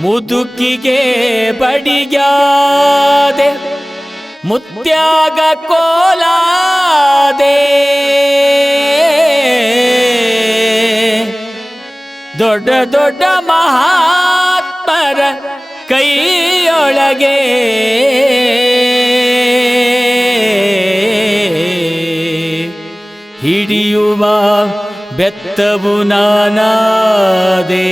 ಮುದುಕಿಗೆ ಬಡಿಯಾದೆ ಮುತ್ಯಾಗ ಕೋಲಾದೆ. ದೊಡ್ಡ ದೊಡ್ಡ ಮಹಾತ್ಮರ ಕೈಯೊಳಗೆ ಹಿಡಿಯುವ ಬೆತ್ತವು ನಾನಾದೆ.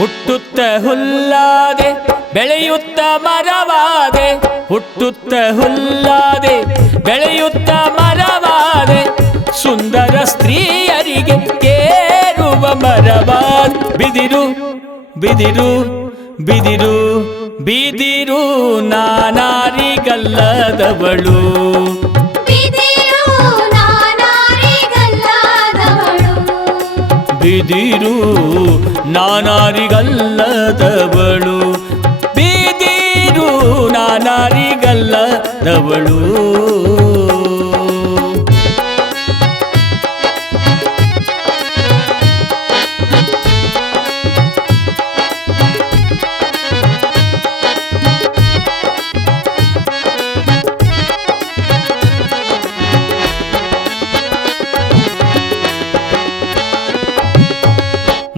ಹುಟ್ಟುತ್ತ ಹುಲ್ಲಾದೆ ಬೆಳೆಯುತ್ತ ಮರವಾದೆ. ಹುಟ್ಟುತ್ತ ಹುಲ್ಲಾದೆ ಬೆಳೆಯುತ್ತ ಮರವಾದೆ. ಸುಂದರ ಸ್ತ್ರೀಯರಿಗೆ ಕೇರುವ ಮರವಾದ. ಬಿದಿರು ಬಿದಿರು ಬಿದಿರು ಬಿದಿರು ನಾನಾರಿಗಲ್ಲದವಳು. ಬಿದಿರು ನಾನಾರಿಗಲ್ಲದವಳು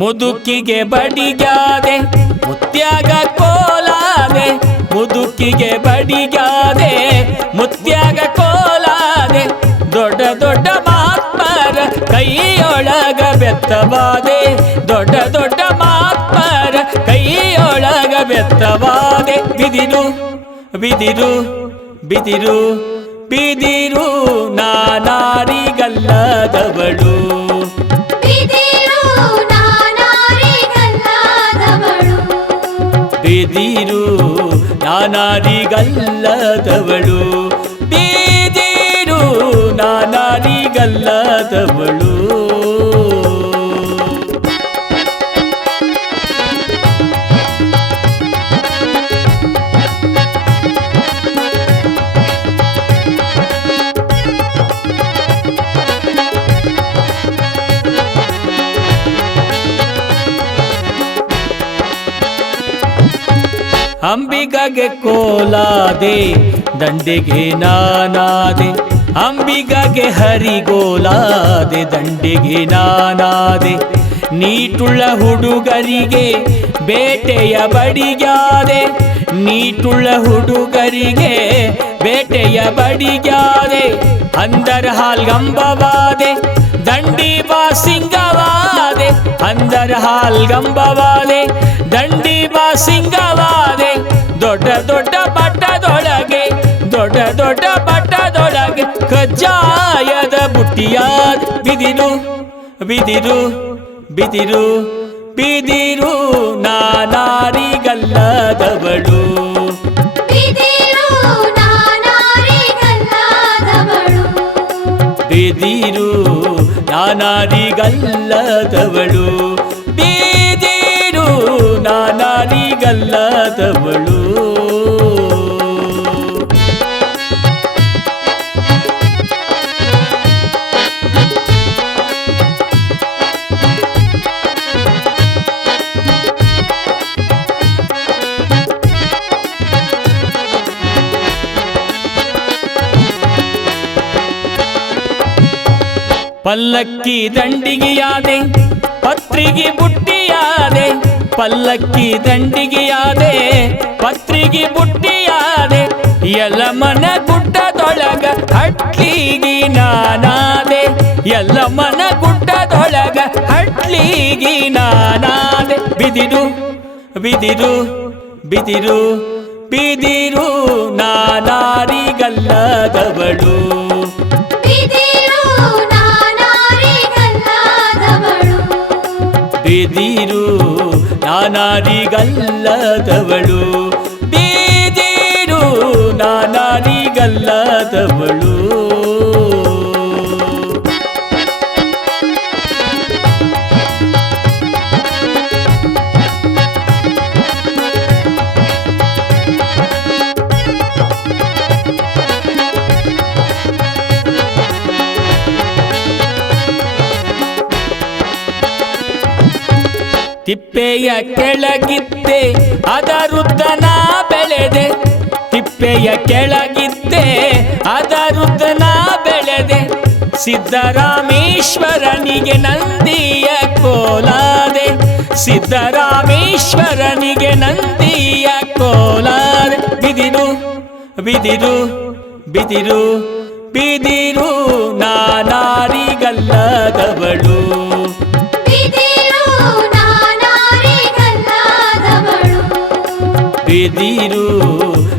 ಮುದುಕಿಗೆ ಬಡಿಗಾದೆ, ಮುತ್ಯಾಗ ಕೋಲಾದೆ, ಮುದುಕಿಗೆ ಬಡಿಗಾದೆ, ಮುತ್ಯಾಗ ಕೋಲಾದೆ, ದೊಡ್ಡ ದೊಡ್ಡ ಮಾತ್ಮರ ಕೈಯೊಳಗ ಬೆತ್ತವಾದೆ, ದೊಡ್ಡ ದೊಡ್ಡ ಮಾತ್ಮರ ಕೈಯೊಳಗ ಬೆತ್ತವಾದೆ. ಬಿದಿರು ಬಿದಿರು ಬಿದಿರು ಬಿದಿರು, ನಾನಾರಿಗಲ್ಲದವಳು. ನಾನಾರಿಗಲ್ಲದವಳು ಬೇದೇನು ನಾನಾರಿಗಲ್ಲದವಳು ಅಂಬಿಗಗೆ ಕೋಲಾದೆ, ದಂಡೆಗೆ ನಾನಾದೆ. ಅಂಬಿಗಗೆ ಹರಿಗೋಲಾದೆ, ದಂಡೆಗೆ ನಾನಾದೆ. ನೀಟುಳ್ಳ ಹುಡುಗರಿಗೆ ಬೇಟೆಯ ಬಡಿಗಾದೆ ನೀಟುಳ್ಳ ಹುಡುಗರಿಗೆ ಬೇಟೆಯ ಬಡಿಗಾದೆ ಅಂದರ ಹಾಲ್ಗಂಬವಾದೆ ದಂಡಿ ಬಾ ಸಿಂಗವಾದೆ. ಅಂದರ ಹಾಲ್ಗಂಬವಾದೆ ದಂಡಿ ಬಾ ಸಿಂಗವಾದೆ ಬಿದಿರು ಬಿದಿರು ಬಿದಿರು ಬಿದಿರು ನಾನಾರಿಗಲ್ಲದವಳು. ಬಿದಿರು ನಾನಾರಿಗಲ್ಲದವಳು. ಬಿದಿರು ನಾನಾರಿಗಲ್ಲದವಳು. ಪಲ್ಲಕ್ಕಿ ದಂಡಿಗೆಯಾದೆ, ಪತ್ರಿಗಿ ಬುಟ್ಟಿಯಾದೆ, ಪಲ್ಲಕ್ಕಿ ದಂಡಿಗೆಯಾದೆ, ಪತ್ರಿಗಿ ಬುಟ್ಟಿಯಾದೆ, ಯಲಮನ ಗುಡ್ಡದೊಳಗ ಹಟ್ಲಿಗಿ ನಾನಾದೆ ಮನ ಗುಡ್ಡದೊಳಗ ಹಟ್ಲಿಗಿ ನಾನಾದೆ. ಬಿದಿರು ಬಿದಿರು ಬಿದಿರು ಬಿದಿರು ನಾನಾರಿಗಲ್ಲದವಳು. ಬಿದಿರು ಬಿದಿರು ನಾನಾರಿಗಲ್ಲದವಳು ಬೇದಿರು ನಾನಾರಿಗಲ್ಲದವಳು ತಿಪ್ಪೆಯ ಕೆಳಗಿದ್ದೆ ಅದರುದ್ದನ ಬೆಳೆದೆ. ತಿಪ್ಪೆಯ ಕೆಳಗಿದ್ದೆ ಅದರುದ್ದನ ಬೆಳೆದೆ. ಸಿದ್ದರಾಮೇಶ್ವರನಿಗೆ ನಂದಿಯ ಕೋಲಾದೆ ಸಿದ್ದರಾಮೇಶ್ವರನಿಗೆ ನಂದಿಯ ಕೋಲಾದೆ ಬಿದಿರು ಬಿದಿರು ಬಿದಿರು ಬಿದಿರು, ನಾನಾರಿಗಲ್ಲದವಳು. ಬಿದಿರು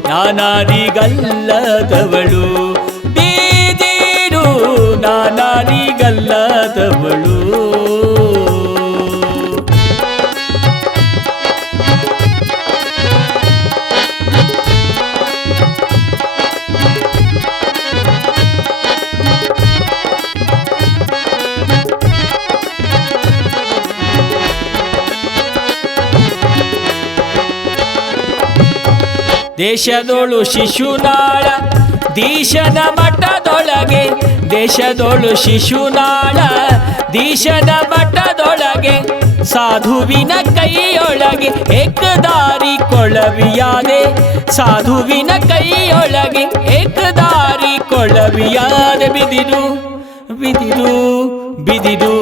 ನಾನಾರಿಗಲ್ಲದವಳು ಬೇದಿರು ನಾನಾರಿಗಲ್ಲದವಳು ದೇಶದೋಳು ಶಿಶುನಾಳ, ದೀಶದ ಮಠದೊಳಗೆ ದೇಶದೋಳು ಶಿಶುನಾಳ, ದೀಶದ ಮಠದೊಳಗೆ ಸಾಧುವಿನ ಕೈಯೊಳಗೆ, ಏಕದಾರಿ ಕೊಳವಿಯಾದೆ, ಸಾಧುವಿನ ಕೈಯೊಳಗೆ, ಏಕದಾರಿ ಕೊಳವಿಯಾದೆ, ಬಿದಿರು ಬಿದಿರು ಬಿದಿರು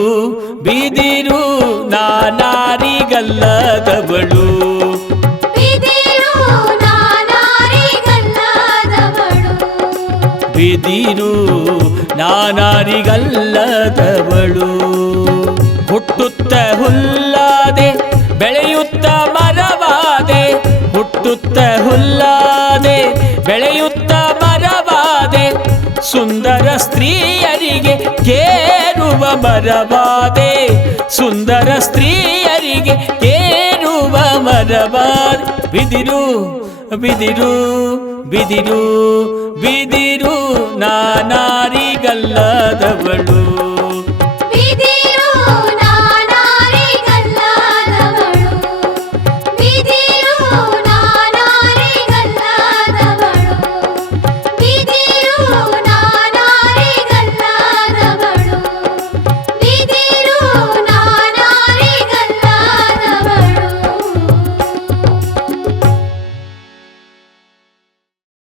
ಬಿದಿರು, ನಾನಾರಿಗಲ್ಲದವಳು. ಬಿದಿರು ನಾನಾರಿಗಲ್ಲದವಳು ಹುಟ್ಟುತ್ತ ಹುಲ್ಲಾದೆ, ಬೆಳೆಯುತ್ತ ಮರವಾದೆ. ಹುಟ್ಟುತ್ತ ಹುಲ್ಲಾದೆ, ಬೆಳೆಯುತ್ತ ಮರವಾದೆ. ಸುಂದರ ಸ್ತ್ರೀಯರಿಗೆ ಕೇರುವ ಮರವಾದೆ. ಸುಂದರ ಸ್ತ್ರೀಯರಿಗೆ ಕೇರುವ ಮರವಾದೆ ಬಿದಿರು ಬಿದಿರು ಬಿದಿರು ಬಿದಿರು ನಾನಾರಿಗಲ್ಲದವಳು.